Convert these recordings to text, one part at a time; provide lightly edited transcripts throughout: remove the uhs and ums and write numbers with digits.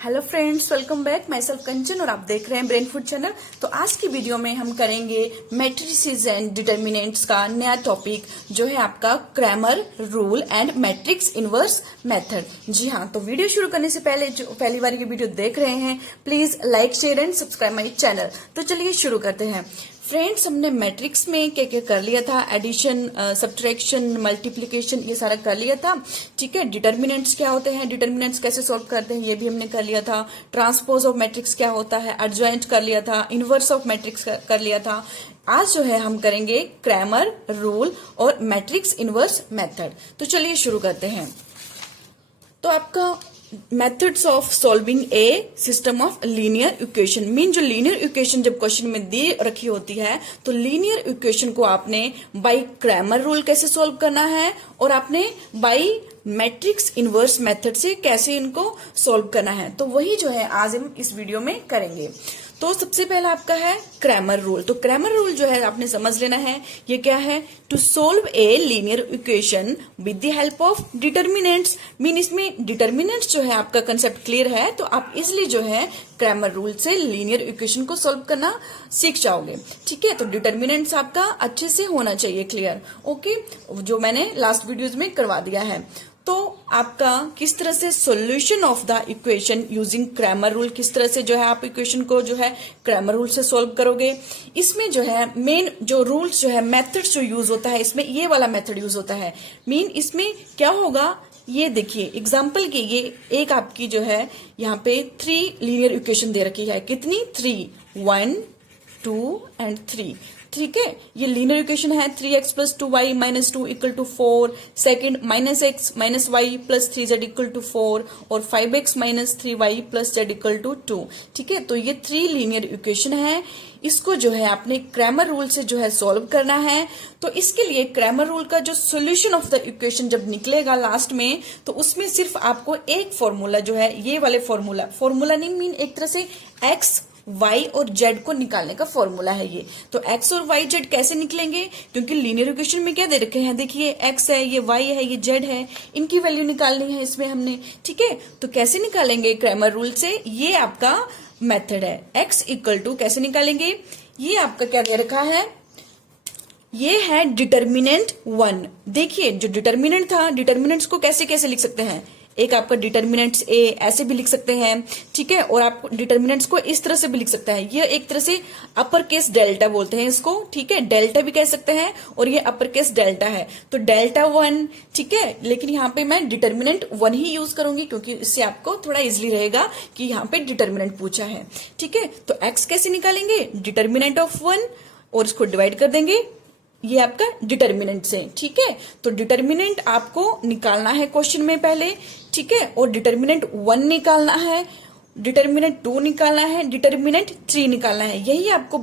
Hello friends, welcome back. Myself Kanchan और आप देख रहे हैं ब्रेन फूड चैनल। तो आज की वीडियो में हम करेंगे मैट्रिसेस एंड डिटर्मिनेंट्स का नया टॉपिक, जो है आपका Cramer rule and matrix inverse method. जी हाँ, तो वीडियो शुरू करने से पहले जो पहली बार ये वीडियो देख रहे हैं, please like share and subscribe my channel. तो चलिए शुरू करते हैं। फ्रेंड्स, हमने मैट्रिक्स में क्या क्या कर लिया था, एडिशन, सब्ट्रैक्शन, मल्टीप्लिकेशन, ये सारा कर लिया था। ठीक है, डिटर्मिनेंट्स क्या होते हैं, डिटर्मिनेंट्स कैसे सॉल्व करते हैं, ये भी हमने कर लिया था। ट्रांसपोज ऑफ मैट्रिक्स क्या होता है, एडजॉइंट कर लिया था। इनवर्स ऑफ मैट्रिक्स कर लिया था। आज जो है हम करेंगे क्रैमर रूल और मैट्रिक्स इनवर्स मेथड। तो चलिए शुरू करते हैं। तो आपका methods of solving A system of linear equation, mean जो लीनियर इक्वेशन जब क्वेश्चन में दी रखी होती है, तो लीनियर इक्वेशन को आपने बाय क्रैमर रूल कैसे सॉल्व करना है और आपने बाय मैट्रिक्स इनवर्स मेथड से कैसे इनको सॉल्व करना है, तो वही जो है आज हम इस वीडियो में करेंगे। तो सबसे पहला आपका है क्रैमर रूल। तो क्रैमर रूल जो है आपने समझ लेना है, ये क्या है, to solve a linear equation with the help of determinants. Mean इसमें डिटर्मिनेंट्स जो है आपका कंसेप्ट क्लियर है, तो आप इजिली जो है क्रैमर रूल से लीनियर इक्वेशन को सोल्व करना सीख जाओगे। ठीक है, तो डिटर्मिनेंट्स आपका अच्छे से होना चाहिए क्लियर। ओके, जो मैंने लास्ट वीडियोज में करवा दिया है। तो आपका किस तरह से solution of the equation using Cramer rule, किस तरह से जो है आप इक्वेशन को जो है क्रैमर रूल से सॉल्व करोगे। इसमें जो है मेन जो रूल्स जो है, मेथड्स जो यूज होता है, इसमें ये वाला मेथड यूज होता है। मीन इसमें क्या होगा, ये देखिए एग्जाम्पल की, ये एक आपकी जो है यहाँ पे 3 लीनियर इक्वेशन दे रखी है। कितनी? 3, 1, 2 एंड 3। ठीक है, ये लीनियर इक्वेशन है। 3x plus 2y minus 2 equal to 4। Second, -x minus y plus 3z equal to 4 और 5x minus 3y plus z equal to 2। ठीक है, तो ये 3 लीनियर इक्वेशन है। इसको जो है आपने क्रैमर रूल से जो है सॉल्व करना है। तो इसके लिए क्रैमर रूल का जो सोल्यूशन ऑफ द इक्वेशन जब निकलेगा लास्ट में, तो उसमें सिर्फ आपको एक फॉर्मूला जो है, ये वाले फॉर्मूला नहीं, मीन एक तरह से x, y और z को निकालने का फॉर्मूला है ये। तो x और y z कैसे निकलेंगे, क्योंकि लीनियर इक्वेशन में क्या दे रखे हैं, देखिए x है, ये y है, ये z है, इनकी वैल्यू निकालनी है इसमें हमने। ठीक है, तो कैसे निकालेंगे क्रैमर रूल से, ये आपका मेथड है। x इक्वल टू कैसे निकालेंगे, ये आपका क्या दे रखा है, ये है डिटर्मिनेंट 1। देखिए जो डिटर्मिनेंट था, डिटर्मिनेंट्स को कैसे कैसे लिख सकते हैं, एक आपका डिटर्मिनेंट्स ए ऐसे भी लिख सकते हैं। ठीक है, और आप डिटर्मिनेंट्स को इस तरह से भी लिख सकते हैं। ये एक तरह से अपर केस डेल्टा बोलते हैं इसको। ठीक है, डेल्टा भी कह सकते हैं, और ये अपर केस डेल्टा है, तो डेल्टा 1। ठीक है, लेकिन यहाँ पे मैं डिटर्मिनेंट 1 ही यूज करूंगी, क्योंकि इससे आपको थोड़ा इजिली रहेगा कि यहाँ पे डिटर्मिनेंट पूछा है। ठीक है, तो एक्स कैसे निकालेंगे, डिटर्मिनेंट ऑफ 1 और इसको डिवाइड कर देंगे ये आपका डिटर्मिनेंट से। ठीक है, तो डिटर्मिनेंट आपको निकालना है क्वेश्चन में पहले। ठीक है, और डिटर्मिनेंट 1 निकालना है, डिटर्मिनेंट 2 निकालना है, डिटर्मिनेंट 3 निकालना है। यही आपको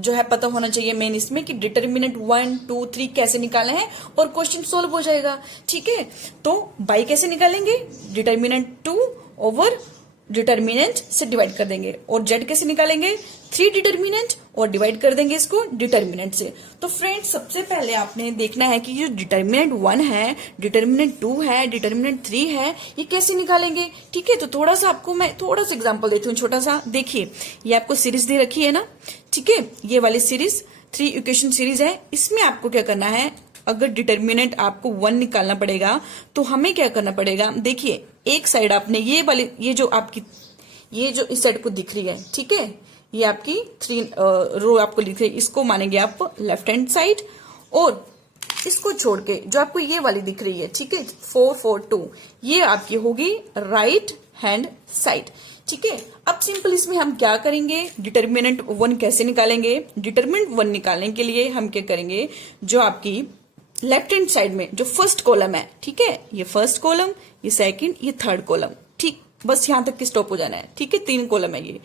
जो है पता होना चाहिए मेन इसमें, कि डिटर्मिनेंट 1, 2, 3 कैसे निकालना है और क्वेश्चन सोल्व हो जाएगा। ठीक है, तो बाई कैसे निकालेंगे, डिटर्मिनेंट 2 ओवर डिटर्मिनेंट से डिवाइड कर देंगे, और z कैसे निकालेंगे, 3 डिटर्मिनेंट और डिवाइड कर देंगे इसको डिटर्मिनेंट से। तो फ्रेंड्स, सबसे पहले आपने देखना है कि जो डिटर्मिनेंट 1 है, डिटर्मिनेंट 2 है, डिटर्मिनेंट 3 है, ये कैसे निकालेंगे। ठीक है, तो थोड़ा सा आपको मैं थोड़ा सा एग्जाम्पल देती हूँ, छोटा सा। देखिए ये आपको सीरीज दे रखी है ना। ठीक है, ये वाली सीरीज 3 इक्वेशन सीरीज है। इसमें आपको क्या करना है, अगर डिटर्मिनेंट आपको 1 निकालना पड़ेगा, तो हमें क्या करना पड़ेगा, देखिए एक साइड आपने ये वाली, ये जो आपकी, ये जो इस साइड को दिख रही है, ठीक है, ये आपकी 3 रो आपको दिख रही है, इसको मानेंगे आप लेफ्ट हैंड साइड, और इसको छोड़ के जो आपको ये वाली दिख रही है, ठीक है, 4, 4, 2, ये आपकी होगी राइट हैंड साइड। ठीक है, अब सिंपल इसमें हम क्या करेंगे, डिटर्मिनेंट 1 कैसे निकालेंगे, डिटर्मिनेंट 1 निकालने के लिए हम क्या करेंगे, जो आपकी लेफ्ट हैंड साइड में जो फर्स्ट कॉलम है, ठीक है, ये फर्स्ट कॉलम, ये सेकंड, ये थर्ड कॉलम, ठीक, बस यहां तक की स्टॉप हो जाना है। ठीक है, 3 कॉलम है ये।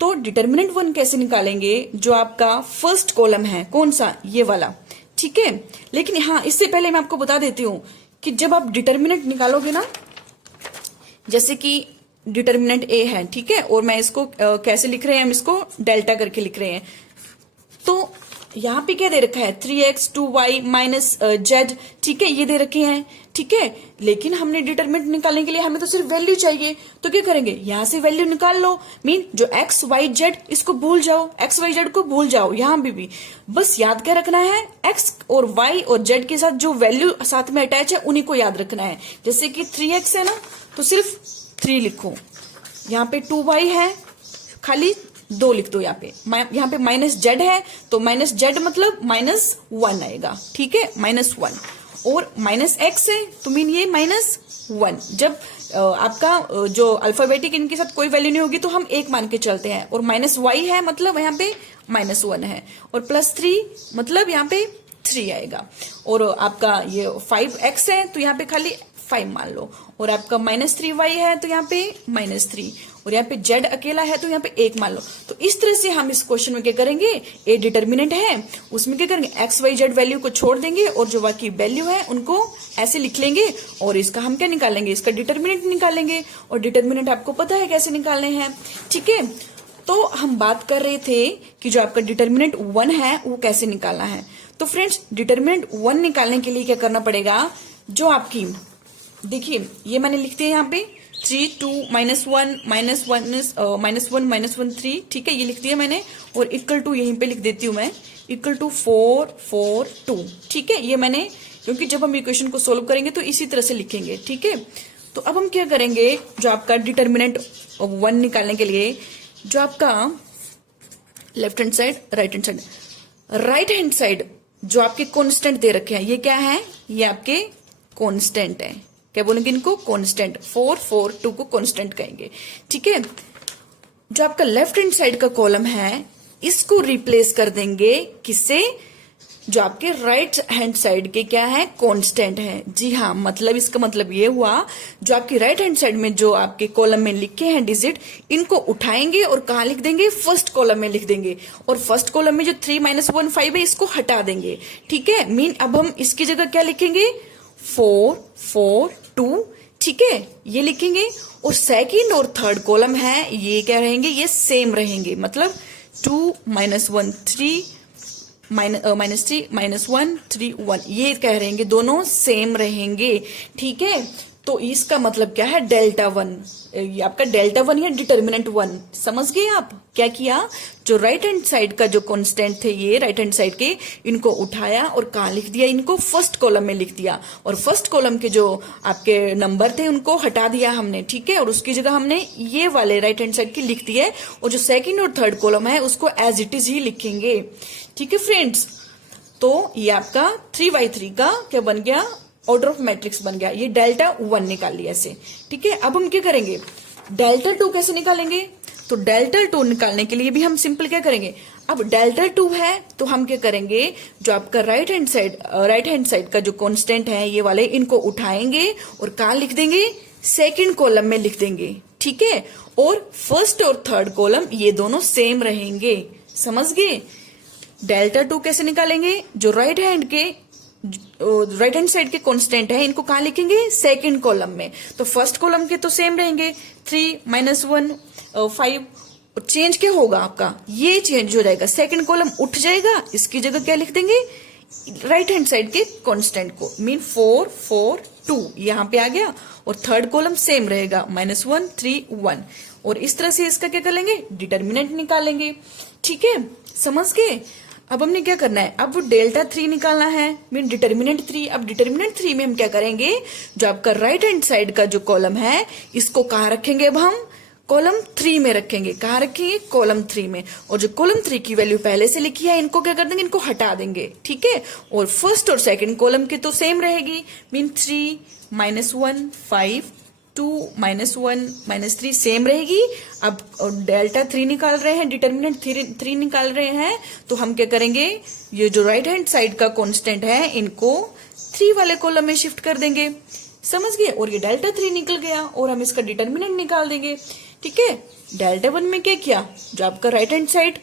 तो डिटर्मिनेंट 1 कैसे निकालेंगे, जो आपका फर्स्ट कॉलम है, कौन सा, ये वाला। ठीक है, लेकिन हाँ, इससे पहले मैं आपको बता देती हूं कि जब आप डिटर्मिनेंट निकालोगे ना, जैसे कि डिटर्मिनेंट ए है, ठीक है, और मैं इसको कैसे लिख रहे हैं, हम इसको डेल्टा करके लिख रहे हैं। तो यहाँ पे क्या दे रखा है 3x 2y माइनस जेड, ठीक है, ये दे रखे हैं, ठीक है। लेकिन हमने डिटरमिनेंट निकालने के लिए हमें तो सिर्फ वैल्यू चाहिए, तो क्या करेंगे, यहाँ से वैल्यू निकाल लो। मीन जो x y z इसको भूल जाओ, x y z को भूल जाओ। यहाँ भी बस याद क्या रखना है, x और y और z के साथ जो वैल्यू साथ में अटैच है उन्हीं को याद रखना है। जैसे कि 3x है ना, तो सिर्फ 3 लिखो। यहाँ पे 2y है, खाली 2 लिख दो। यहाँ पे माइनस जेड है, तो माइनस जेड मतलब -1 आएगा, ठीक है, -1। और माइनस एक्स है, तो मीन ये -1। जब आपका जो अल्फाबेटिक इनके साथ कोई वैल्यू नहीं होगी तो हम 1 मान के चलते हैं। और -y है मतलब यहाँ पे -1 है, और +3 मतलब यहाँ पे 3 आएगा। और आपका ये 5x है, तो यहाँ पे खाली 5 मान लो। और आपका -3y है, तो यहाँ पे -3। और यहाँ पे z अकेला है, तो यहाँ पे 1 मान लो। तो इस तरह से हम इस क्वेश्चन में क्या करेंगे, ए डिटर्मिनेंट है उसमें क्या करेंगे, x y z वैल्यू को छोड़ देंगे और जो बाकी वैल्यू है उनको ऐसे लिख लेंगे। और इसका हम क्या निकालेंगे, इसका डिटर्मिनेंट निकालेंगे। और डिटर्मिनेंट आपको पता है कैसे निकालने हैं, ठीक है। तो हम बात कर रहे थे कि जो आपका डिटर्मिनेंट 1 है वो कैसे निकालना है। तो फ्रेंड्स, डिटर्मिनेंट 1 निकालने के लिए क्या करना पड़ेगा, जो आपकी देखिए ये मैंने लिख दिया यहाँ पे 3 2 -1 -1 3, ठीक है, ये लिख दिया मैंने। और इक्वल टू यहीं पे लिख देती हूँ मैं, इक्वल टू 4 4 2, ठीक है, ये मैंने, क्योंकि जब हम इक्वेशन को सोल्व करेंगे तो इसी तरह से लिखेंगे, ठीक है। तो अब हम क्या करेंगे, जो आपका डिटर्मिनेंट 1 निकालने के लिए जो आपका left hand side right hand side जो आपके कॉन्स्टेंट दे रखे हैं, ये क्या है, ये आपके कॉन्स्टेंट है। क्या बोलेंगे इनको, कांस्टेंट। 4 4 2 को कांस्टेंट कहेंगे, ठीक है। जो आपका लेफ्ट हैंड साइड का कॉलम है इसको रिप्लेस कर देंगे किससे, जो आपके राइट हैंड साइड के क्या है, कांस्टेंट है। जी हाँ, मतलब इसका मतलब ये हुआ, जो आपकी राइट हैंड साइड में जो आपके कॉलम में लिखे हैं डिजिट, इनको उठाएंगे और कहाँ लिख देंगे, फर्स्ट कॉलम में लिख देंगे। और फर्स्ट कॉलम में जो 3 -1 5 है इसको हटा देंगे, ठीक है। मीन अब हम इसकी जगह क्या लिखेंगे, 4 4 2, ठीक है, ये लिखेंगे। और सेकंड और थर्ड कॉलम है ये क्या रहेंगे, ये सेम रहेंगे। मतलब 2 -1 3 -3 -1 3 1, ये क्या रहेंगे, दोनों सेम रहेंगे, ठीक है। तो इसका मतलब क्या है, डेल्टा 1, ये आपका डेल्टा 1 या डिटर्मिनेंट 1। समझ गए आप क्या किया, जो राइट हैंड साइड का जो कांस्टेंट थे ये राइट हैंड साइड के, इनको उठाया और कहाँ लिख दिया, इनको फर्स्ट कॉलम में लिख दिया। और फर्स्ट कॉलम के जो आपके नंबर थे उनको हटा दिया हमने, ठीक है। और उसकी जगह हमने ये वाले राइट हैंड साइड की लिख दिए। और जो सेकेंड और थर्ड कॉलम है उसको एज इट इज ही लिखेंगे, ठीक है फ्रेंड्स। तो ये आपका 3/3 का क्या बन गया, ऑर्डर ऑफ मैट्रिक्स बन गया। ये डेल्टा 1 निकाल लिया ऐसे, ठीक है। अब हम क्या करेंगे, डेल्टा 2 कैसे निकालेंगे। तो डेल्टा 2 निकालने के लिए भी हम सिंपल क्या करेंगे, अब डेल्टा 2 है तो हम क्या करेंगे, जो आपका राइट हैंड साइड का जो कांस्टेंट है ये वाले, इनको उठाएंगे और कहाँ लिख देंगे, सेकंड कॉलम में लिख देंगे, ठीक है। और फर्स्ट और थर्ड कॉलम ये दोनों सेम रहेंगे, समझ गए। डेल्टा 2 कैसे निकालेंगे, जो राइट हैंड साइड के कांस्टेंट है इनको कहाँ लिखेंगे, सेकंड कॉलम में। तो फर्स्ट कॉलम के तो सेम रहेंगे 3 -1 5। चेंज क्या होगा आपका, ये चेंज हो जाएगा, सेकंड कॉलम उठ जाएगा, इसकी जगह क्या लिख देंगे, राइट हैंड साइड के कांस्टेंट को। मीन 4 4 2 यहाँ पे आ गया। और थर्ड कॉलम सेम रहेगा, -1 3 1। और इस तरह से इसका क्या कर लेंगे, डिटर्मिनेंट निकालेंगे, ठीक है, समझ गए। अब हमने क्या करना है, अब डेल्टा 3 निकालना है, मीन डिटर्मिनेंट 3। अब डिटर्मिनेंट 3 में हम क्या करेंगे, जो आपका राइट हैंड साइड का जो कॉलम है इसको कहाँ रखेंगे, अब हम कॉलम 3 में रखेंगे। कहाँ रखेंगे, कॉलम 3 में। और जो कॉलम 3 की वैल्यू पहले से लिखी है इनको क्या कर देंगे, इनको हटा देंगे, ठीक है। और फर्स्ट और सेकंड कॉलम की तो सेम रहेगी, मीन 3 -1 5 2 -1 -3 सेम रहेगी। अब डेल्टा 3 निकाल रहे हैं, डिटर्मिनेंट 3 निकाल रहे हैं, तो हम क्या करेंगे, ये जो राइट हैंड साइड का कांस्टेंट है इनको 3 वाले कॉलम में शिफ्ट कर देंगे, समझ गए। और ये डेल्टा 3 निकल गया और हम इसका डिटर्मिनेंट निकाल देंगे, ठीक है। डेल्टा 1 में क्या किया, जो आपका राइट हैंड साइड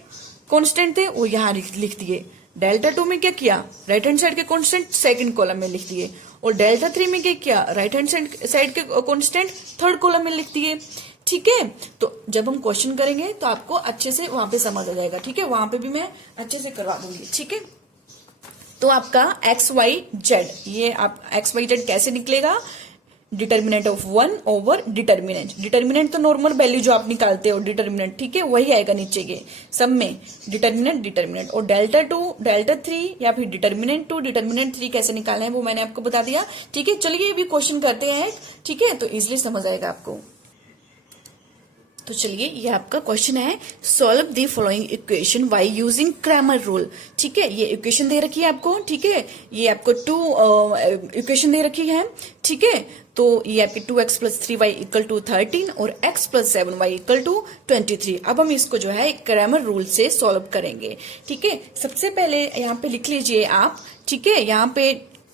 कांस्टेंट थे वो यहाँ लिख दिए। डेल्टा 2 में क्या किया, राइट हैंड साइड के कांस्टेंट सेकंड कॉलम में लिख दिए। और डेल्टा 3 में क्या किया, राइट हैंड साइड के कांस्टेंट थर्ड कॉलम में लिख दिए, ठीक है। तो जब हम क्वेश्चन करेंगे तो आपको अच्छे से वहां पे समझ आ जाएगा, ठीक है। वहां पे भी मैं अच्छे से करवा दूंगी, ठीक है। तो आपका एक्स वाई जेड, ये आप एक्स वाई जेड कैसे निकलेगा, determinant of 1 over determinant. Determinant तो नॉर्मल वैल्यू जो आप निकालते हो डिटर्मिनेंट, ठीक है, वही आएगा नीचे के सब में, डिटर्मिनेंट डिटर्मिनेंट। और डेल्टा 2 डेल्टा 3 या फिर डिटर्मिनेंट 2 डिटर्मिनेंट 3 कैसे निकालना है वो मैंने आपको बता दिया, ठीक है। चलिए अभी क्वेश्चन करते हैं, ठीक है, तो इजिली समझ आएगा आपको। तो चलिए ये आपका क्वेश्चन है, solve the following equation by using Cramer rule, ठीक है। ये इक्वेशन दे रखी है आपको, ठीक है, ये आपको 2 इक्वेशन दे रखी है, ठीक है। तो ये आपकी 2x + 3y = 13 और x + 7y = 23। अब हम इसको जो है क्रैमर रूल से सॉल्व करेंगे, ठीक है। सबसे पहले यहाँ पे लिख लीजिए आप, ठीक है। यहाँ पे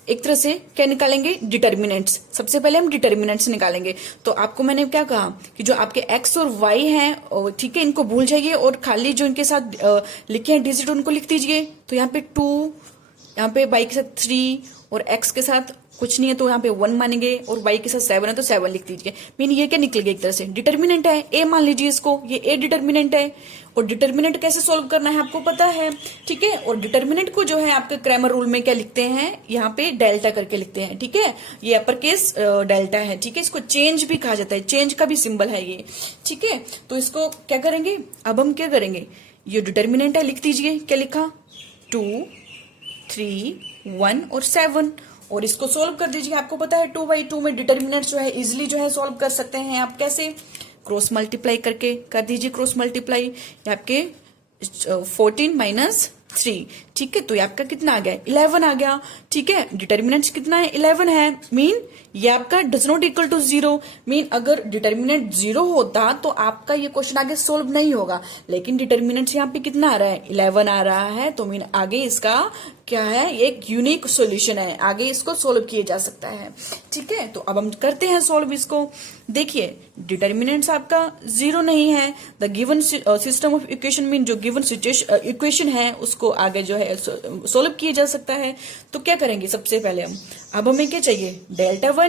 एक तरह से क्या निकालेंगे, डिटर्मिनेंट्स। सबसे पहले हम डिटर्मिनेंट्स निकालेंगे। तो आपको मैंने क्या कहा कि जो आपके x और y हैं, ठीक है, इनको भूल जाइए और खाली जो इनके साथ लिखे हैं डिजिट उनको लिख दीजिए। तो यहाँ पे 2, यहाँ पे y के साथ 3 और x के साथ कुछ नहीं है तो यहाँ पे 1 मानेंगे और y के साथ 7 है तो 7 लिख दीजिए। मीन ये क्या निकल गया, एक तरह से डिटर्मिनेंट है, a मान लीजिए इसको, ये a डिटर्मिनेंट है। और डिटर्मिनेंट कैसे सॉल्व करना है आपको पता है, ठीक है। और डिटर्मिनेंट को जो है आपके क्रैमर रूल में क्या लिखते हैं, यहाँ पे डेल्टा करके लिखते हैं, ठीक है। ये अपर केस डेल्टा है, ठीक है। इसको चेंज भी कहा जाता है, चेंज का भी सिंबल है ये, ठीक है। तो इसको क्या करेंगे, अब हम क्या करेंगे, ये डिटर्मिनेंट है लिख दीजिए, क्या लिखा, 2 3 1 और 7, और इसको सोल्व कर दीजिए। आपको पता है 2/2 में डिटर्मिनेंट जो है इजिली जो है सोल्व कर सकते हैं आप, कैसे, क्रॉस मल्टीप्लाई करके कर दीजिए, क्रॉस मल्टीप्लाई। ये आपके 14 - 3, ठीक है। तो ये आपका कितना आ गया, 11 आ गया, ठीक है। डिटर्मिनेंट कितना है, 11 है। मीन ये आपका does not equal to 0। Mean अगर डिटर्मिनेंट 0 होता तो आपका ये क्वेश्चन आगे सोल्व नहीं होगा, लेकिन डिटर्मिनेंट यहाँ पे कितना आ रहा है, 11 आ रहा है। तो मीन आगे इसका क्या है, एक यूनिक सॉल्यूशन है, आगे इसको सोल्व किया जा सकता है, ठीक है। तो अब हम करते हैं सोल्व इसको। देखिए डिटर्मिनेंट्स आपका 0 नहीं है, the given system of equation mean जो गिवन इक्वेशन है उसको आगे जो है सोल्व किया जा सकता है। तो क्या करेंगे, सबसे पहले अब हमें क्या चाहिए, डेल्टा 1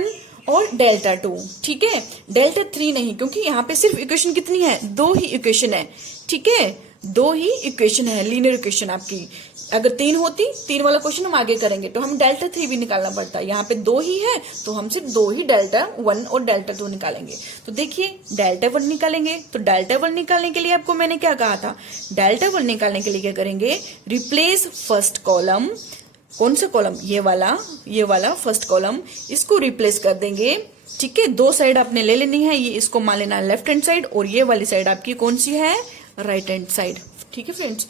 और डेल्टा 2, ठीक है। डेल्टा 3 नहीं, क्योंकि यहाँ पे सिर्फ इक्वेशन कितनी है, 2 ही इक्वेशन है, ठीक है, 2 ही इक्वेशन है, लीनियर इक्वेशन आपकी। अगर 3 होती, 3 वाला क्वेश्चन हम आगे करेंगे तो हम डेल्टा 3 भी निकालना पड़ता है। यहाँ पे 2 ही है तो हम सिर्फ 2 ही डेल्टा 1 और डेल्टा 2 निकालेंगे। तो देखिए डेल्टा 1 निकालेंगे, तो डेल्टा 1 निकालने के लिए आपको मैंने क्या कहा था, डेल्टा 1 निकालने के लिए क्या करेंगे, रिप्लेस फर्स्ट कॉलम, कौन सा कॉलम, ये वाला फर्स्ट कॉलम, इसको रिप्लेस कर देंगे, ठीक है। 2 साइड आपने ले लेनी है, ये इसको मान लेना लेफ्ट हैंड साइड और ये वाली साइड आपकी कौन सी है, राइट हैंड साइड, ठीक है फ्रेंड्स।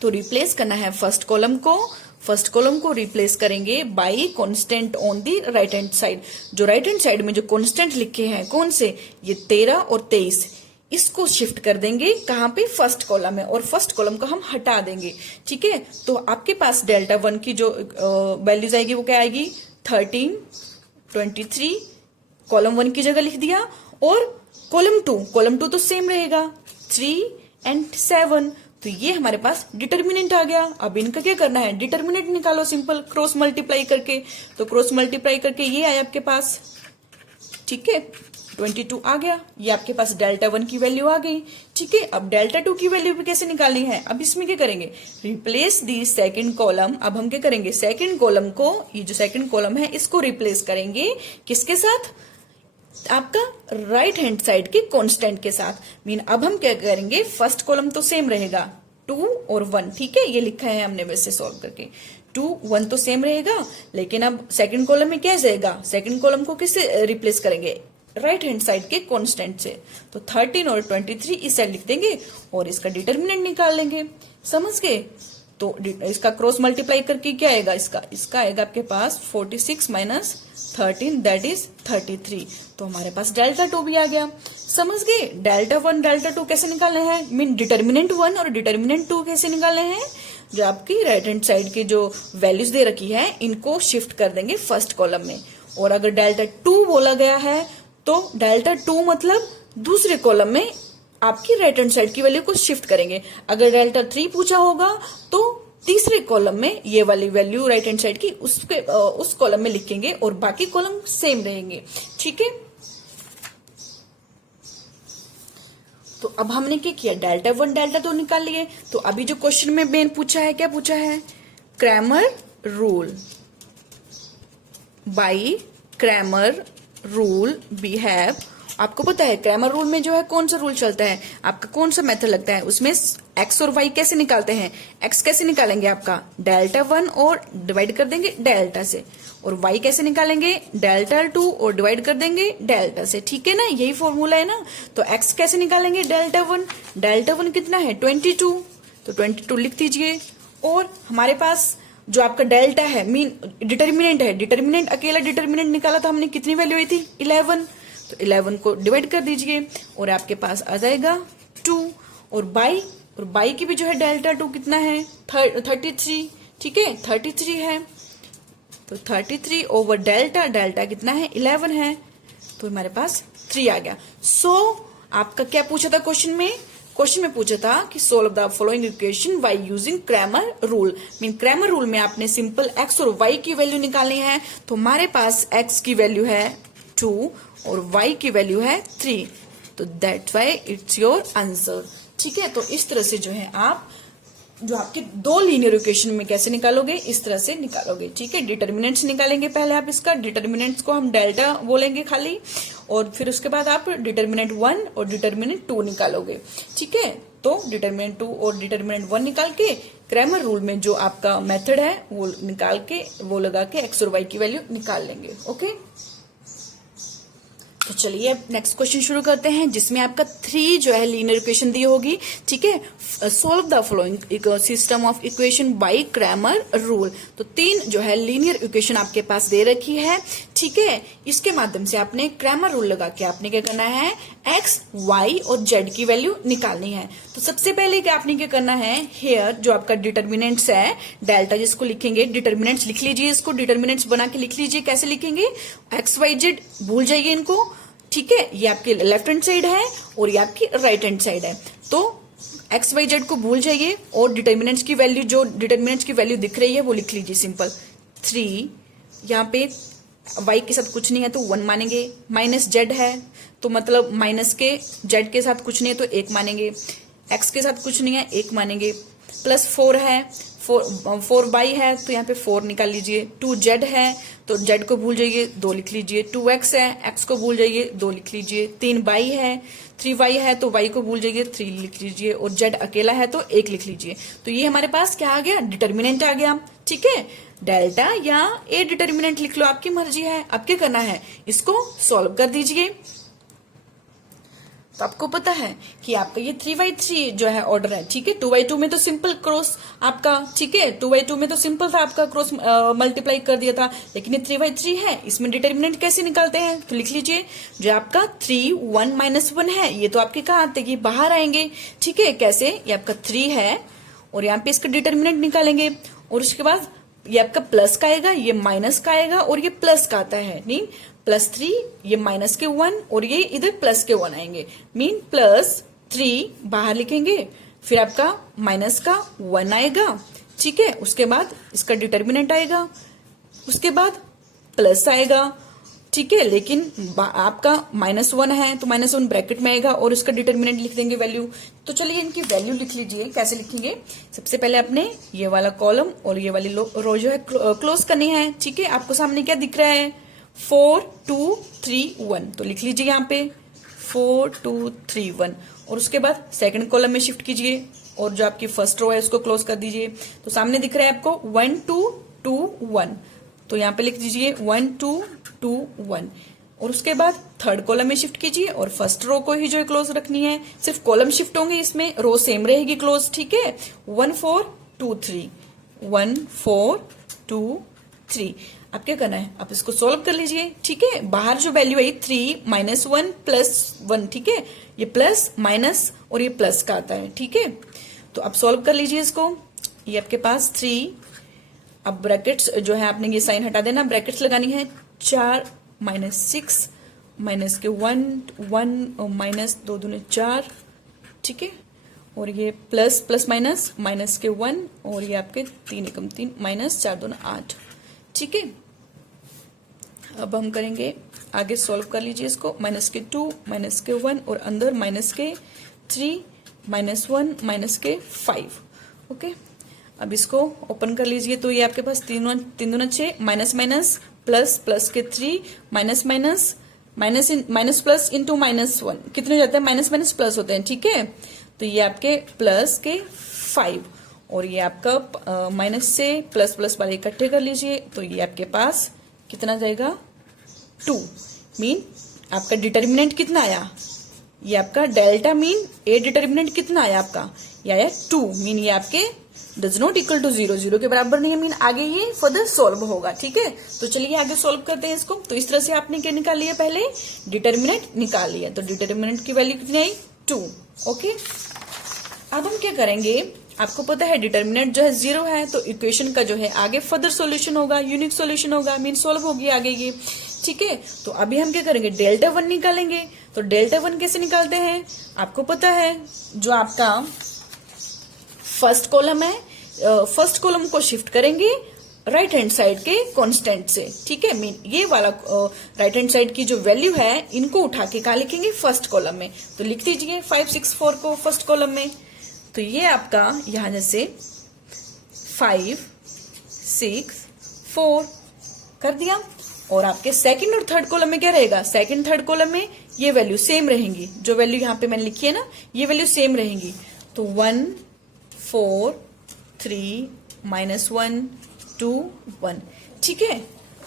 तो रिप्लेस करना है फर्स्ट कॉलम को रिप्लेस करेंगे by constant on the right hand side. जो राइट हैंड साइड में जो कांस्टेंट लिखे हैं कौन से, ये 13 और 23, इसको शिफ्ट कर देंगे कहाँ पे, फर्स्ट कॉलम में, और फर्स्ट कॉलम को हम हटा देंगे, ठीक है। तो आपके पास डेल्टा 1 की जो वैल्यूज आएगी वो क्या आएगी, 13 23, कॉलम 1 की जगह लिख दिया, और कॉलम 2 तो सेम रहेगा, 3 और 7। तो ये हमारे पास डिटर्मिनेंट आ गया। अब इनका क्या करना है, डिटर्मिनेंट निकालो, सिंपल क्रॉस मल्टीप्लाई करके। तो क्रॉस मल्टीप्लाई करके ये आया आपके पास, ठीक है, 22 आ गया। ये आपके पास डेल्टा 1 की वैल्यू आ गई, ठीक है। अब डेल्टा 2 की वैल्यू भी कैसे निकालनी है, अब इसमें क्या करेंगे, रिप्लेस दी सेकंड कॉलम। अब हम क्या करेंगे, सेकंड कॉलम को, ये जो सेकंड कॉलम है इसको रिप्लेस करेंगे किसके साथ, आपका राइट हैंड साइड के कांस्टेंट के साथ। मीन अब हम क्या करेंगे, फर्स्ट कॉलम तो सेम रहेगा, 2 और 1, ठीक है, ये लिखा है हमने वैसे सॉल्व करके, 2 1 तो सेम रहेगा, लेकिन अब सेकंड कॉलम में क्या जाएगा, सेकंड कॉलम को किससे रिप्लेस करेंगे, राइट हैंड साइड के कांस्टेंट से। तो 13 और 23 इस साइड लिख देंगे और इसका डिटर्मिनेंट निकाल लेंगे, समझ गए। तो इसका क्रॉस मल्टीप्लाई करके क्या आएगा, इसका आएगा आपके पास 46 - 13 दैट इज 33। तो हमारे पास डेल्टा 2 भी आ गया, समझ गए। डेल्टा 1 डेल्टा 2 कैसे निकालना है, मीन डिटर्मिनेंट 1 और डिटर्मिनेंट 2 कैसे निकालने हैं, जो आपकी राइट हैंड साइड की जो वैल्यूज दे रखी है इनको शिफ्ट कर देंगे फर्स्ट कॉलम में। और अगर डेल्टा 2 बोला गया है तो डेल्टा 2 मतलब दूसरे कॉलम में आपकी राइट हैंड साइड की वैल्यू को शिफ्ट करेंगे। अगर डेल्टा 3 पूछा होगा तो तीसरे कॉलम में ये वाली वैल्यू राइट हैंड साइड की उस कॉलम में लिखेंगे और बाकी कॉलम सेम रहेंगे, ठीक है। तो अब हमने क्या किया, डेल्टा 1 डेल्टा 2 निकाल लिए। तो अभी जो क्वेश्चन में बेन पूछा है, क्या पूछा है, Cramer rule, by Cramer rule we have. आपको पता है क्रैमर रूल में जो है कौन सा रूल चलता है, आपका कौन सा मेथड लगता है, उसमें एक्स और वाई कैसे निकालते हैं। एक्स कैसे निकालेंगे, आपका डेल्टा 1 और डिवाइड कर देंगे डेल्टा से, और वाई कैसे निकालेंगे, डेल्टा 2 और डिवाइड कर देंगे डेल्टा से। ठीक है ना, यही फॉर्मूला है ना। तो एक्स कैसे निकालेंगे, डेल्टा 1, डेल्टा 1 कितना है 22, तो 22 लिख दीजिए। और हमारे पास जो आपका डेल्टा है मीन डिटर्मिनेंट है, डिटर्मिनेंट अकेला डिटर्मिनेंट निकाला था हमने, कितनी वैल्यू आई थी 11, तो 11 को डिवाइड कर दीजिए और आपके पास आ जाएगा 2। और बाई की भी जो है डेल्टा 2 कितना है 33, ठीक है 33 है, तो 33 ओवर डेल्टा कितना है 11 है, तो हमारे पास 3 आ गया। सो आपका क्या पूछा था क्वेश्चन में पूछा था कि solve the following equation by using Cramer rule. Mean Cramer rule में आपने सिंपल एक्स और वाई की वैल्यू निकालनी है। तो हमारे पास एक्स की वैल्यू है 2 और वाई की वैल्यू है 3, तो that's why it's your answer. ठीक है, तो इस तरह से जो है आप जो आपके दो लीनियर इक्वेशन में कैसे निकालोगे, इस तरह से निकालोगे। ठीक है, डिटर्मिनेंट्स निकालेंगे पहले आप इसका, डिटर्मिनेंट्स को हम डेल्टा बोलेंगे खाली, और फिर उसके बाद आप डिटर्मिनेंट 1 और डिटर्मिनेंट 2 निकालोगे। ठीक है, तो डिटर्मिनेंट 2 और डिटर्मिनेंट 1 निकाल के क्रैमर रूल में जो आपका मेथड है वो निकाल के वो लगा के एक्स और वाई की वैल्यू निकाल लेंगे। ओके, तो चलिए अब नेक्स्ट क्वेश्चन शुरू करते हैं, जिसमें आपका 3 जो है लीनियर इक्वेशन दी होगी। ठीक है, solve the following system of equation by Cramer rule. तो 3 जो है लीनियर इक्वेशन आपके पास दे रखी है। ठीक है, इसके माध्यम से आपने क्रैमर रूल लगा के आपने क्या करना है, एक्स वाई और जेड की वैल्यू निकालनी है। तो सबसे पहले क्या आपने क्या करना है, हेयर जो आपका डिटर्मिनेंट्स है डेल्टा जिसको लिखेंगे, डिटर्मिनेंट्स लिख लीजिए, इसको डिटर्मिनेंट्स बना के लिख लीजिए। कैसे लिखेंगे, एक्स वाई जेड भूल जाइए इनको। ठीक है, ये आपकी लेफ्ट हैंड साइड है और ये आपकी राइट हैंड साइड है, तो एक्स वाई जेड को भूल जाइए और डिटर्मिनेंट्स की वैल्यू जो डिटर्मिनेंट्स की वैल्यू दिख रही है वो लिख लीजिए सिंपल 3। यहाँ पे वाई के साथ कुछ नहीं है तो 1 मानेंगे, माइनस जेड है तो मतलब माइनस के जेड के साथ कुछ नहीं है तो 1 मानेंगे, एक्स के साथ कुछ नहीं है 1 मानेंगे, प्लस 4 है, 4 बाई है तो यहाँ पे 4 निकाल लीजिए, 2 जेड है तो जेड को भूल जाइए 2 लिख लीजिए, 2 एक्स है एक्स को भूल जाइए 2 लिख लीजिए, 3 बाई है, 3 वाई है तो वाई को भूल जाइए 3 लिख लीजिए, और जेड अकेला है तो 1 लिख लीजिए। तो ये हमारे पास क्या आ गया, डिटर्मिनेंट आ गया। ठीक है, डेल्टा या ए डिटर्मिनेंट लिख लो, आपकी मर्जी है। अब क्या करना है, इसको सॉल्व कर दीजिए। तो आपको पता है कि आपका ये 3/3 जो है ऑर्डर है। ठीक है, 2/2 में तो सिंपल क्रॉस आपका, ठीक है 2/2 में तो सिंपल था आपका क्रॉस मल्टीप्लाई कर दिया था, लेकिन ये 3/3 है, इसमें डिटर्मिनेंट कैसे निकालते हैं, तो लिख लीजिए जो आपका 3 1 -1 है, ये तो आपके कहाँ आते हैं, बाहर आएंगे। ठीक है, कैसे, ये आपका 3 है और यहाँ पे इसका डिटर्मिनेंट निकालेंगे, और उसके बाद ये आपका प्लस का आएगा, ये माइनस का आएगा, और ये प्लस का आता है, मीन +3, ये माइनस के 1 और ये इधर प्लस के 1 आएंगे, मीन +3 बाहर लिखेंगे, फिर आपका माइनस का 1 आएगा। ठीक है, उसके बाद इसका डिटर्मिनेंट आएगा, उसके बाद प्लस आएगा। ठीक है, लेकिन आपका -1 है तो -1 ब्रैकेट में आएगा और उसका डिटर्मिनेंट लिख देंगे वैल्यू। तो चलिए इनकी वैल्यू लिख लीजिए, कैसे लिखेंगे, सबसे पहले आपने ये वाला कॉलम और ये वाली रो जो है क्लोज करनी है। ठीक है, आपको सामने क्या दिख रहा है, 4 2 3 1, तो लिख लीजिए यहाँ पे 4 2 3 1, और उसके बाद सेकंड कॉलम में शिफ्ट कीजिए और जो आपकी फर्स्ट रो है उसको क्लोज कर दीजिए। तो सामने दिख रहा है आपको 1 2 2 1, तो यहाँ पे लिख दीजिए 1 2 2 1, और उसके बाद थर्ड कॉलम में शिफ्ट कीजिए और फर्स्ट रो को ही जो है क्लोज रखनी है, सिर्फ कॉलम शिफ्ट होंगे, इसमें रो सेम रहेगी क्लोज। ठीक है, 1 4 2 3 1 4 2 3, अब क्या करना है, आप इसको सॉल्व कर लीजिए। ठीक है, बाहर जो वैल्यू आई 3 -1 +1, ठीक है, ये प्लस माइनस और ये प्लस का आता है। ठीक है, तो आप सॉल्व कर लीजिए इसको, ये आपके पास 3, अब ब्रैकेट्स जो है आपने ये साइन हटा देना, ब्रैकेट्स लगानी है 4 -6 माइनस के 1 1 और -2 दूने 4। ठीक है, और ये प्लस प्लस माइनस माइनस के 1 और ये आपके 3 एकम 3 -4 दूने 8। ठीक है, अब हम करेंगे आगे, सॉल्व कर लीजिए इसको, -2 -1 और अंदर -3 3 -1 -5। ओके, अब इसको ओपन कर लीजिए। तो ये आपके पास 3 दूना 6, माइनस माइनस प्लस, प्लस के 3, minus minus minus plus into -1 कितने हो जाते हैं? माइनस माइनस प्लस होते हैं। ठीक है, तो ये आपके प्लस के 5 और ये आपका माइनस से प्लस प्लस वाले इकट्ठे कर लीजिए। तो ये आपके पास कितना जाएगा? 2। मीन आपका डिटर्मिनेंट कितना आया? ये आपका डेल्टा मीन ए डिटर्मिनेंट कितना आया आपका? ये आया 2। मीन ये आपके डज नॉट इक्वल टू 0, 0 के बराबर नहीं है। मीन आगे ये फर्दर सोल्व होगा। ठीक है, तो चलिए आगे सोल्व करते हैं इसको। तो इस तरह से आपने क्या निकाल लिया? पहले डिटर्मिनेंट निकाल लिया। तो डिटर्मिनेंट की वैल्यू कितनी आई? 2। ओके, अब हम क्या करेंगे? आपको पता है डिटर्मिनेंट जो है 0 है, तो इक्वेशन का जो है आगे फर्दर सॉल्यूशन होगा, यूनिक सॉल्यूशन होगा, मीन सोल्व होगी आगे ये। ठीक है, तो अभी हम क्या करेंगे? डेल्टा 1 निकालेंगे। तो डेल्टा 1 कैसे निकालते हैं? आपको पता है जो आपका फर्स्ट कॉलम है, फर्स्ट कॉलम को शिफ्ट करेंगे राइट हैंड साइड के कांस्टेंट से। ठीक है, मीन ये वाला राइट हैंड साइड की जो वैल्यू है इनको उठा के कहा लिखेंगे? फर्स्ट कॉलम में। तो लिख दीजिए 5 6 4 को फर्स्ट कॉलम में। तो ये आपका यहां जैसे 5 6 4 कर दिया। और आपके सेकंड और थर्ड कॉलम में क्या रहेगा? सेकंड थर्ड कॉलम में ये वैल्यू सेम रहेंगी। जो वैल्यू यहां पे मैंने लिखी है ना, ये वैल्यू सेम रहेंगी। तो 1 4 3 -1 2 1। ठीक है,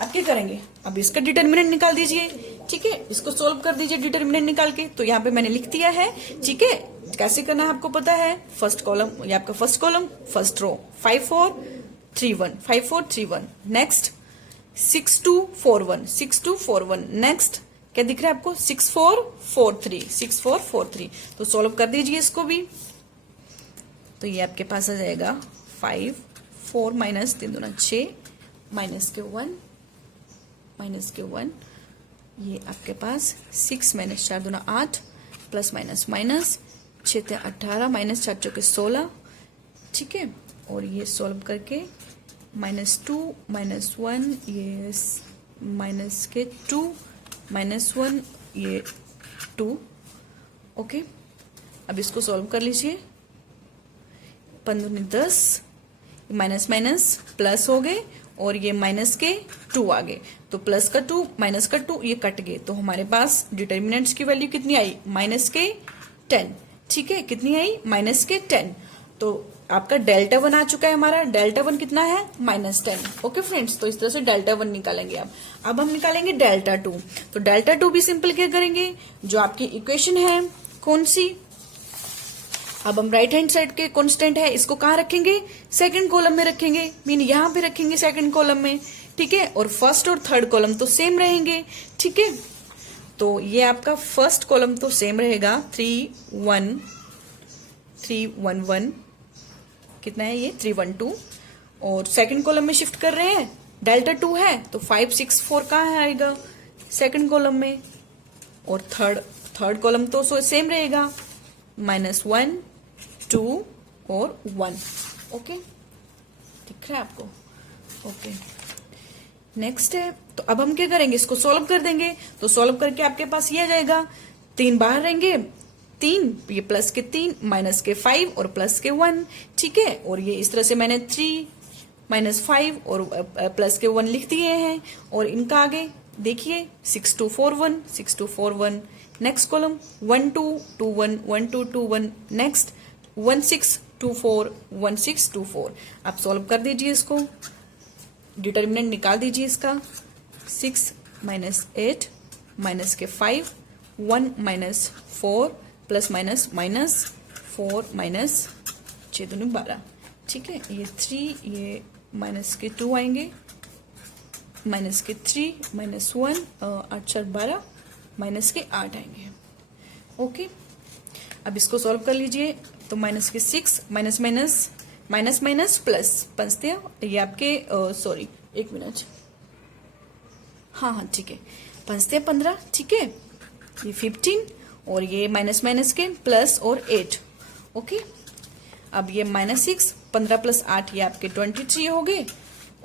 अब क्या करेंगे? अब इसका डिटर्मिनेंट निकाल दीजिए। ठीक है, इसको सोल्व कर दीजिए डिटर्मिनेंट निकाल के। तो यहाँ पे मैंने लिख दिया है। ठीक है, कैसे करना है आपको पता है? फर्स्ट कॉलम, ये आपका first column, first row 5 4 3 1, 5 4 3 1। Next 6 2 4 1, 6 2 4 1। Next क्या दिख रहा है आपको? 6 4 4 3, 6 4 4 3। तो सोल्व कर दीजिए इसको भी। तो ये आपके पास आ जाएगा 5 4 माइनस 3 दूना 6 माइनस के 1 ये आपके पास 6 माइनस 4 दूना 8 प्लस माइनस माइनस 6 × 18 माइनस 4 × 16। ठीक है, और ये सॉल्व करके -2 -1 ये माइनस के 2 -1 ये 2। ओके, अब इसको सॉल्व कर लीजिए। 15 10 माइनस माइनस प्लस हो गए और ये माइनस के 2 आ गए। तो प्लस का 2 माइनस का 2 ये कट गए। तो हमारे पास डिटर्मिनेंट्स की वैल्यू कितनी आई? -10। ठीक है, कितनी आई? -10। तो आपका डेल्टा 1 आ चुका है हमारा। डेल्टा 1 कितना है? -10। ओके फ्रेंड्स, तो इस तरह से डेल्टा 1 निकालेंगे। अब हम निकालेंगे डेल्टा 2। तो डेल्टा 2 भी सिंपल क्या करेंगे? जो आपकी इक्वेशन है कौन सी? अब हम राइट हैंड साइड के कांस्टेंट है, इसको कहाँ रखेंगे? सेकंड कॉलम में रखेंगे। मीन यहां पे रखेंगे सेकंड कॉलम में। ठीक है, और फर्स्ट और थर्ड कॉलम तो सेम रहेंगे। ठीक है, तो ये आपका फर्स्ट कॉलम तो सेम रहेगा 3 1 3 1 1। कितना है ये? 3 1 2। और सेकंड कॉलम में शिफ्ट कर रहे हैं, डेल्टा 2 है तो 5 6 4 कहाँ आएगा? सेकंड कॉलम में। और थर्ड कॉलम तो सेम रहेगा, -1 2 और 1। ओके, दिख रहा है आपको? ओके, नेक्स्ट है। तो अब हम क्या करेंगे? इसको सॉल्व कर देंगे। तो सॉल्व करके आपके पास ये आ जाएगा, 3 बाहर रहेंगे, 3 ये प्लस के 3 माइनस के 5 और प्लस के 1। ठीक है, और ये इस तरह से मैंने 3 -5 और प्लस के 1 लिख दिए हैं। और इनका आगे देखिए 6 2 4 1, 6 2 4 1। Next column 1 2 2 1, 1 2 2 1। नेक्स्ट 1 6 2 4, 1 6 2 4। आप सॉल्व कर दीजिए इसको, डिटर्मिनेंट निकाल दीजिए इसका। 6 -8 माइनस के 5 1 -4 प्लस माइनस माइनस 4 माइनस 6 दूनी 12। ठीक है, ये 3 ये माइनस के 2 आएंगे, माइनस के 3 -1 8 4 12 माइनस के 8 आएंगे। ओके, अब इसको सॉल्व कर लीजिए। तो माइनस के 6 minus minus minus minus plus पंचते ये आपके सॉरी 1 मिनट, हाँ ठीक है, पंचते 15। ठीक है, ये 15 और ये माइनस माइनस के प्लस और 8। ओके, अब ये -6 15 + 8 ये आपके 23 हो गए।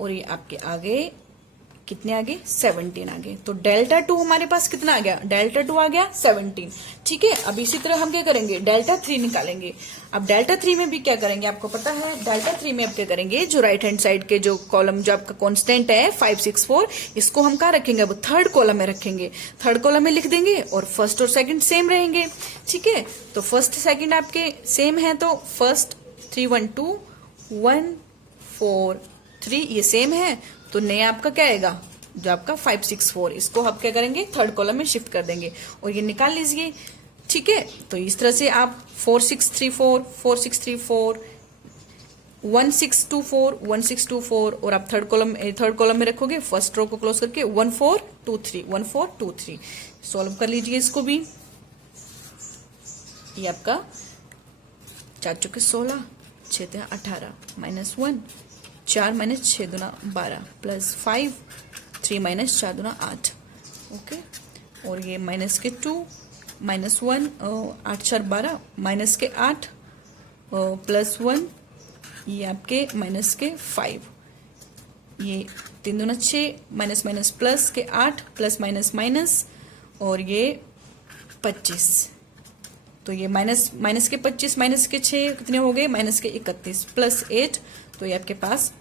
और ये आपके आगे कितने आ गए 17 आ गए। तो डेल्टा 2 हमारे पास कितना आ गया, डेल्टा 2 आ गया 17। ठीक है, अब इसी तरह हम क्या करेंगे, डेल्टा 3 निकालेंगे। अब डेल्टा 3 में भी क्या करेंगे, आपको पता है डेल्टा 3 में अब क्या करेंगे, जो राइट हैंड साइड के जो कॉलम जो आपका कांस्टेंट है 5 6 4, इसको हम कहाँ रखेंगे, अब थर्ड कॉलम में रखेंगे। थर्ड कॉलम में लिख देंगे और फर्स्ट और सेकंड सेम रहेंगे। ठीक है, तो फर्स्ट सेकंड आपके सेम है, तो फर्स्ट 3 1 2 1 4 3 ये सेम है, तो नया आपका क्या आएगा, जो आपका 5 6 4, इसको आप क्या करेंगे, थर्ड कॉलम में शिफ्ट कर देंगे और ये निकाल लीजिए। ठीक है, तो इस तरह से आप 4 6 3 4 4 6 3 4 1 6 2 4 1 6 2 4, और आप थर्ड कॉलम में रखोगे, फर्स्ट रो को क्लोज करके 1 4 2 3 1 4 2 3। सॉल्व कर लीजिए इसको भी। ये आपका 4 चौके 16 6 18 -1 4 - 6 दूना 12 प्लस 5 3 - 4 दूना 8। ओके, और ये माइनस के 2 -1 8 4 12 माइनस के 8 प्लस 1, ये आपके माइनस के 5, ये 3 दूना 6 माइनस माइनस प्लस के 8 प्लस माइनस माइनस, और ये 25। तो ये माइनस के 25 माइनस के 6 कितने हो गए, माइनस के 31 प्लस 8, तो ये आपके पास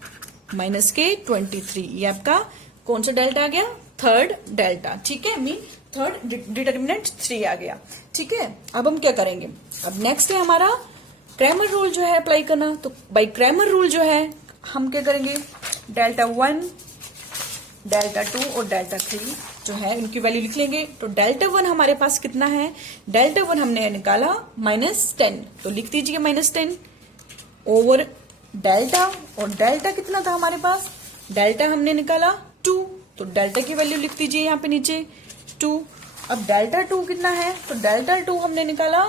माइनस के 23। ये आपका कौन सा डेल्टा आ गया, थर्ड डेल्टा। ठीक है, मीन थर्ड डिटर्मिनेंट 3 आ गया। ठीक है, अब हम क्या करेंगे, अब नेक्स्ट है हमारा क्रैमर रूल जो है अप्लाई करना। तो बाई क्रैमर रूल जो है हम क्या करेंगे, डेल्टा 1 डेल्टा 2 और डेल्टा 3 जो है इनकी वैल्यू लिख लेंगे। तो डेल्टा 1 हमारे पास कितना है, डेल्टा 1 हमने निकाला -10, तो लिख दीजिए -10 ओवर डेल्टा, और डेल्टा कितना था हमारे पास, डेल्टा हमने निकाला 2, तो डेल्टा की वैल्यू लिख दीजिए यहाँ पे नीचे 2। अब डेल्टा 2 कितना है, तो डेल्टा 2 हमने निकाला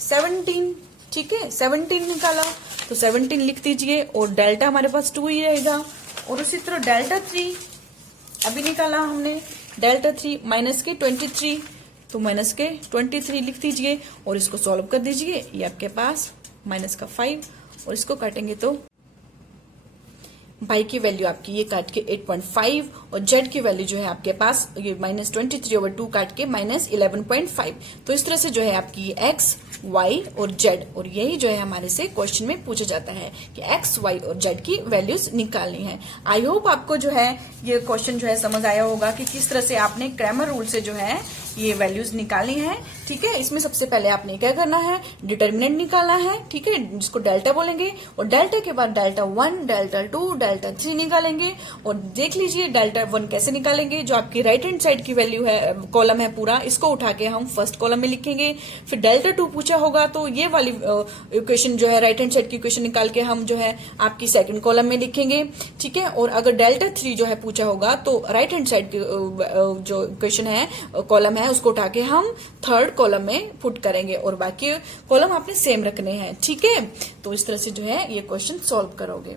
17। ठीक है, 17 निकाला, तो 17 लिख दीजिए, और डेल्टा हमारे पास 2 ही रहेगा। और उसी तरह डेल्टा 3 अभी निकाला हमने, डेल्टा 3 माइनस के 23, तो माइनस के 23 लिख दीजिए और इसको सॉल्व कर दीजिए। ये आपके पास माइनस का 5, और इसको काटेंगे तो बाई की वैल्यू आपकी ये काट के 8.5, और जेड की वैल्यू जो है आपके पास ये -23/2 काट के -11.5। तो इस तरह से जो है आपकी एक्स वाई और जेड, और यही जो है हमारे से क्वेश्चन में पूछा जाता है कि एक्स वाई और जेड की वैल्यूज निकालनी है। आई होप आपको जो है ये क्वेश्चन जो है समझ आया होगा कि किस तरह से आपने क्रैमर रूल से जो है ये वैल्यूज निकालनी है। ठीक है, इसमें सबसे पहले आपने क्या करना है, डिटर्मिनेंट निकालना है। ठीक है, जिसको डेल्टा बोलेंगे, और डेल्टा के बाद डेल्टा 1 डेल्टा 2 डेल्टा 3 निकालेंगे। और देख लीजिए डेल्टा 1 कैसे निकालेंगे, जो आपकी राइट हैंड साइड की वैल्यू है, कॉलम है पूरा, इसको उठा के हम फर्स्ट कॉलम में लिखेंगे। फिर डेल्टा 2 पूछा होगा तो ये वाली इक्वेशन जो है राइट हैंड साइड की इक्वेशन निकाल के हम जो है आपकी सेकंड कॉलम में लिखेंगे। ठीक है, और अगर डेल्टा 3 जो है पूछा होगा तो राइट हैंड साइड की जो इक्वेशन है कॉलम है उसको उठा के हम थर्ड कॉलम में पुट करेंगे, और बाकी कॉलम आपने सेम रखने हैं। ठीक है, तो इस तरह से जो है ये क्वेश्चन सॉल्व करोगे।